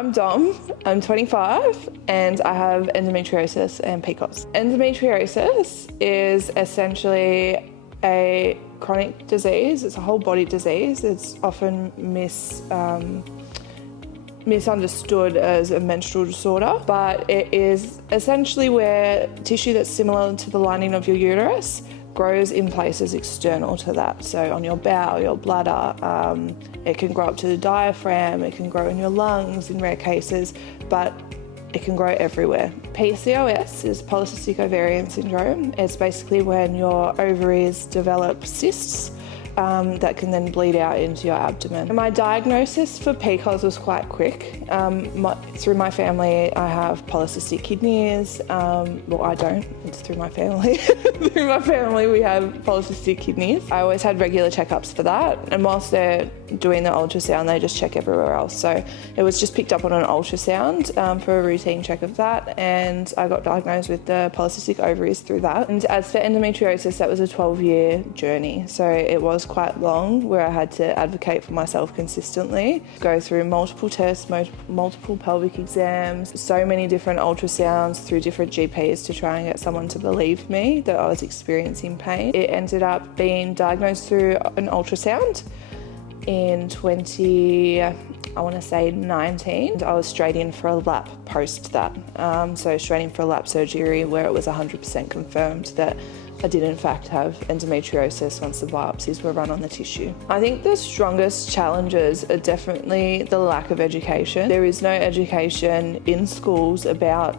I'm Dom, I'm 25 and I have endometriosis and PCOS. Endometriosis is essentially a chronic disease. It's a whole body disease. It's often misunderstood as a menstrual disorder, but it is essentially where tissue that's similar to the lining of your uterus grows in places external to that. So on your bowel, your bladder, it can grow up to the diaphragm, it can grow in your lungs in rare cases, but it can grow everywhere. PCOS is Polycystic Ovarian Syndrome. It's basically when your ovaries develop cysts that can then bleed out into your abdomen. My diagnosis for PCOS was quite quick. Through my family, I have polycystic kidneys. Well, I don't, it's through my family. Through my family, we have polycystic kidneys. I always had regular checkups for that. And whilst they're doing the ultrasound, they just check everywhere else. So it was just picked up on an ultrasound for a routine check of that. And I got diagnosed with the polycystic ovaries through that. And as for endometriosis, that was a 12-year journey. So it was quite long, where I had to advocate for myself consistently, go through multiple tests, multiple pelvic exams, so many different ultrasounds through different GPs to try and get someone to believe me that I was experiencing pain. It ended up being diagnosed through an ultrasound in 2019. I was straight in for a lap post that. So straight in for a lap surgery where it was 100% confirmed that I did in fact have endometriosis once the biopsies were run on the tissue. I think the strongest challenges are definitely the lack of education. There is no education in schools about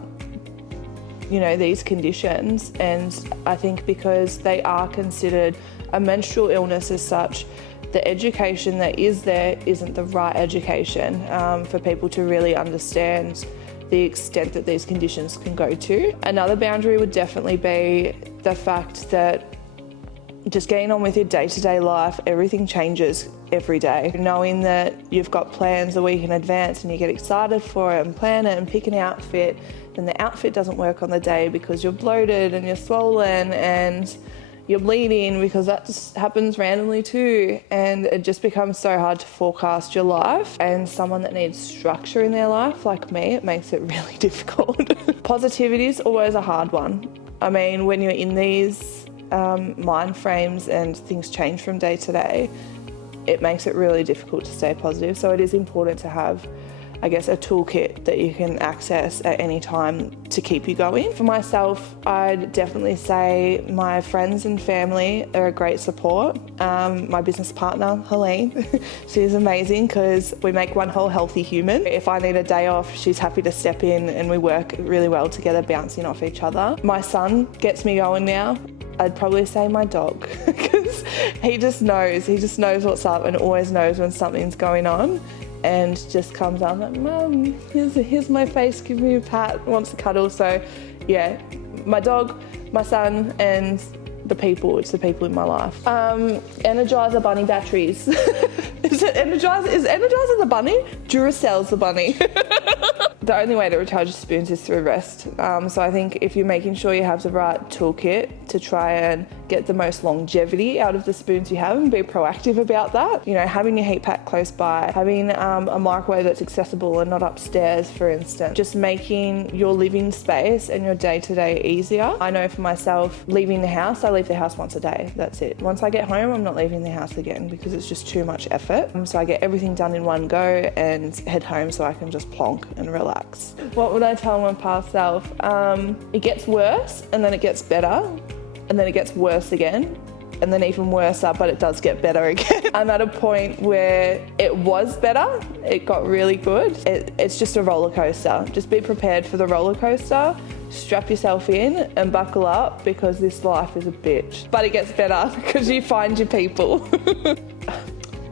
these conditions, and I think because they are considered a menstrual illness as such, the education that is there isn't the right education for people to really understand the extent that these conditions can go to. Another boundary would definitely be the fact that just getting on with your day-to-day life, everything changes every day. Knowing that you've got plans a week in advance and you get excited for it and plan it and pick an outfit, then the outfit doesn't work on the day because you're bloated and you're swollen and you're bleeding, because that just happens randomly too, and it just becomes so hard to forecast your life. And someone that needs structure in their life, like me, it makes it really difficult. Positivity is always a hard one. I mean, when you're in these mind frames and things change from day to day, it makes it really difficult to stay positive. So it is important to have, I guess, a toolkit that you can access at any time to keep you going. For myself, I'd definitely say my friends and family are a great support. My business partner, Helene, she's amazing because we make one whole healthy human. If I need a day off, she's happy to step in and we work really well together, bouncing off each other. My son gets me going now. I'd probably say my dog, because he just knows what's up and always knows when something's going on, and just comes up like, Mum, here's my face, give me a pat, wants to cuddle. So yeah, my dog, my son, and it's the people in my life. Energizer bunny batteries. Is Energizer the bunny? Duracell's the bunny. The only way to recharge your spoons is through rest. So I think if you're making sure you have the right toolkit to try and get the most longevity out of the spoons you have and be proactive about that, having your heat pack close by, having a microwave that's accessible and not upstairs, for instance, just making your living space and your day-to-day easier. I know for myself, leaving the house, I leave the house once a day, that's it. Once I get home, I'm not leaving the house again because it's just too much effort. So I get everything done in one go and head home so I can just plonk and relax. What would I tell my past self? It gets worse and then it gets better and then it gets worse again and then even worse, but it does get better again. I'm at a point where it was better, it got really good. It's just a roller coaster. Just be prepared for the roller coaster, strap yourself in and buckle up, because this life is a bitch. But it gets better because you find your people.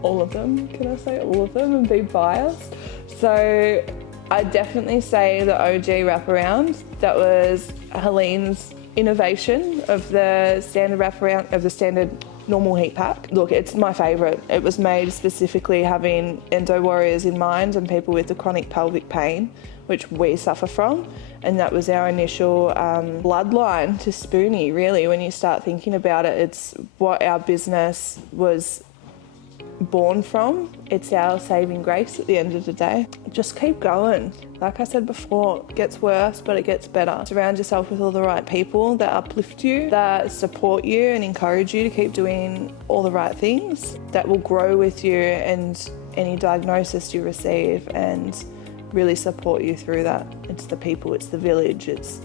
All of them, can I say all of them and be biased? So I definitely say the OG wraparound. That was Helene's innovation of the standard wraparound, of the standard normal heat pack. Look, it's my favourite. It was made specifically having endo warriors in mind and people with the chronic pelvic pain, which we suffer from. And that was our initial bloodline to Spoonie, really. When you start thinking about it, it's what our business was born from. It's our saving grace at the end of the day. Just keep going. Like I said before, it gets worse, but it gets better. Surround yourself with all the right people that uplift you, that support you and encourage you to keep doing all the right things, that will grow with you and any diagnosis you receive and really support you through that. It's the people, it's the village, it's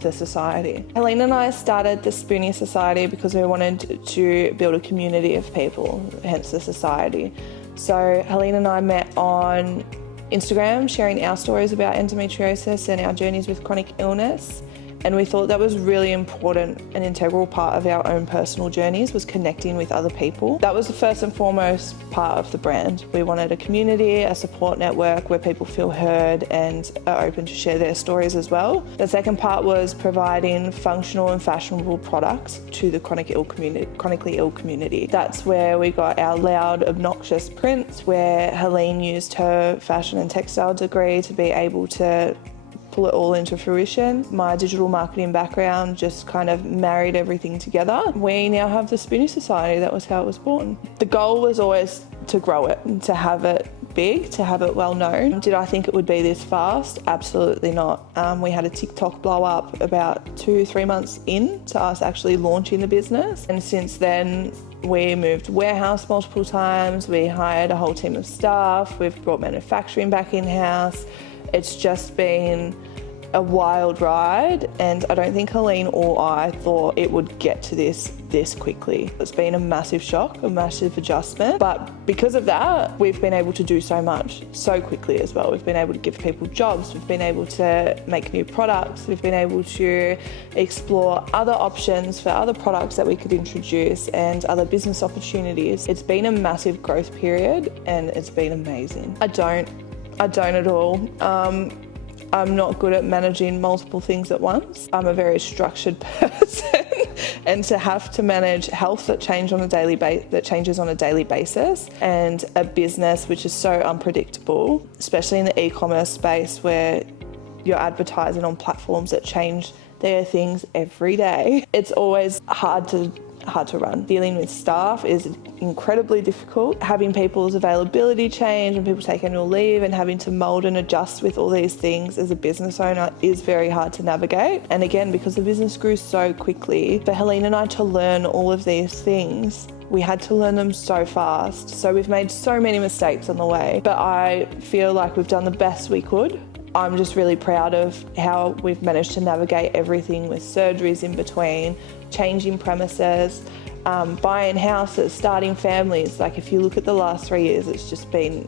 the society. Helene and I started the Spoonie Society because we wanted to build a community of people, hence the society. So Helene and I met on Instagram, sharing our stories about endometriosis and our journeys with chronic illness. And we thought that was really important, an integral part of our own personal journeys was connecting with other people. That was the first and foremost part of the brand. We wanted a community, a support network where people feel heard and are open to share their stories as well. The second part was providing functional and fashionable products to the chronically ill community. That's where we got our loud, obnoxious prints, where Helene used her fashion and textile degree to be able to pull it all into fruition. My digital marketing background just kind of married everything together. We now have the Spoonie Society. That was how it was born. The goal was always to grow it and to have it big, to have it well known. Did I think it would be this fast? Absolutely not. We had a TikTok blow up about 2-3 months in to us actually launching the business. And since then, we moved warehouse multiple times. We hired a whole team of staff. We've brought manufacturing back in-house. It's just been a wild ride, and I don't think Helene or I thought it would get to this quickly. It's been a massive shock, a massive adjustment, but because of that, we've been able to do so much so quickly as well. We've been able to give people jobs, we've been able to make new products, we've been able to explore other options for other products that we could introduce and other business opportunities. It's been a massive growth period and it's been amazing. I don't at all. I'm not good at managing multiple things at once. I'm a very structured person, and to have to manage health that changes on a daily basis, and a business which is so unpredictable, especially in the e-commerce space where you're advertising on platforms that change their things every day. It's always hard to run. Dealing with staff is incredibly difficult. Having people's availability change and people take annual leave and having to mould and adjust with all these things as a business owner is very hard to navigate. And again, because the business grew so quickly, for Helene and I to learn all of these things, we had to learn them so fast. So we've made so many mistakes on the way, but I feel like we've done the best we could. I'm just really proud of how we've managed to navigate everything with surgeries in between, changing premises, buying houses, starting families. Like if you look at the last 3 years, it's just been,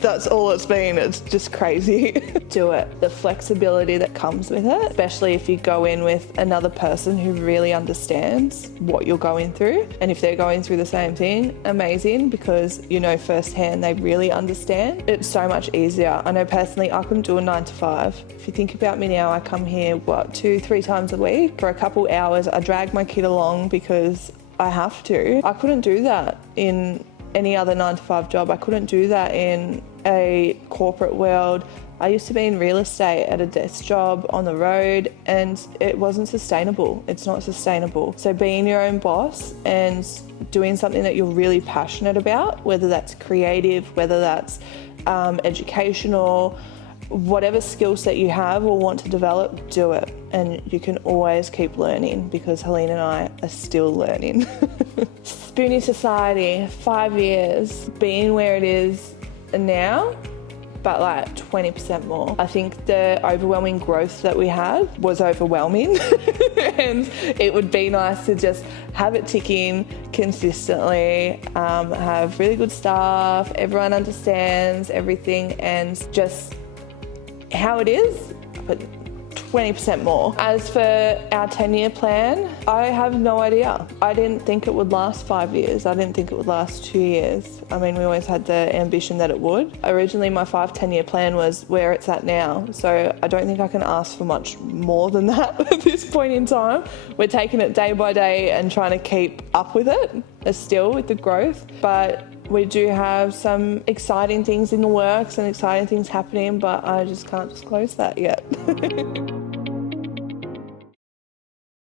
that's all it's been. It's just crazy. Do it. The flexibility that comes with it, especially if you go in with another person who really understands what you're going through. And if they're going through the same thing, amazing, because you know firsthand they really understand. It's so much easier. I know personally I couldn't do a 9 to 5. If you think about me now, I come here, 2-3 times a week for a couple hours. I drag my kid along because I have to. I couldn't do that in any other 9 to 5 job. I couldn't do that in a corporate world. I used to be in real estate at a desk job on the road, and it wasn't sustainable. It's not sustainable. So being your own boss and doing something that you're really passionate about, whether that's creative, whether that's educational, whatever skill set you have or want to develop, do it. And you can always keep learning, because Helene and I are still learning. Spoonie Society, 5 years, being where it is now, but like 20% more. I think the overwhelming growth that we had was overwhelming and it would be nice to just have it ticking consistently, have really good staff, everyone understands everything, and just how it is, but 20% more. As for our 10-year plan, I have no idea. I didn't think it would last 5 years. I didn't think it would last 2 years. I mean, we always had the ambition that it would. Originally, my 5-10-year plan was where it's at now. So I don't think I can ask for much more than that at this point in time. We're taking it day by day and trying to keep up with it, still with the growth. But we do have some exciting things in the works and exciting things happening, but I just can't disclose that yet.